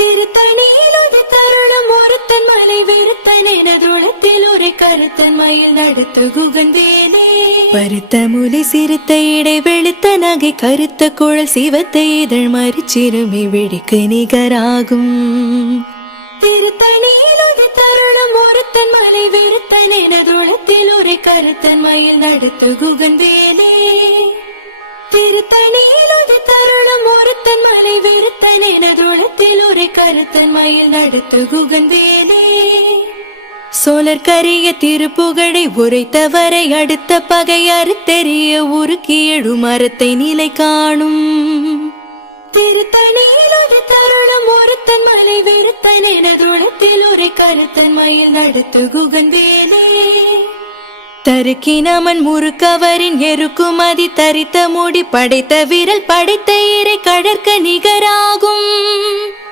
திருத்தணியில் ஒரு தருணம் ஒருத்தன் மலை வெறுத்தன் எனதுளத்தில் ஒரு கருத்தன் மயில் நடத்து குகந்தேனே. பருத்த முலை சிறுத்த இடை வெளுத்த நகை கருத்த குழல் சிவத்த இதழ் மறிச்சிறுமி வெடிக்கு நிகராகும். திருத்தணியில் ஒரு தருணம் ஒருத்தன் மலை வெறுத்தன் எனதுளத்தில் ஒரு கருத்தன் மயில் நடத்து குகந்தேனே. திருத்தணியில் ஒரு தருணம் ஒருத்தன் மலை வெறுத்தன் எனதுளத்தில் ஒரு கருத்தன் மயில் நடத்து குகந்தேனே. சோழர் கரிய திருப்புகழை உரைத்தவரை அடுத்த பகை அறுத்தெறிய உருக்கி எழு மரத்தை நிலை காணும். திருத்தணியில் ஒரு தருணம் ஒருத்தன் மலை வெறுத்தன் எனதுளத்தில் ஒரு கருத்தன் மயில் நடத்து குகந்தேனே. தருக்கினமன் முறுக்கவரின் எருக்குமதி தரித்த முடி படைத்த விரல் படைத்த இறை கடற்க நிகராகும்.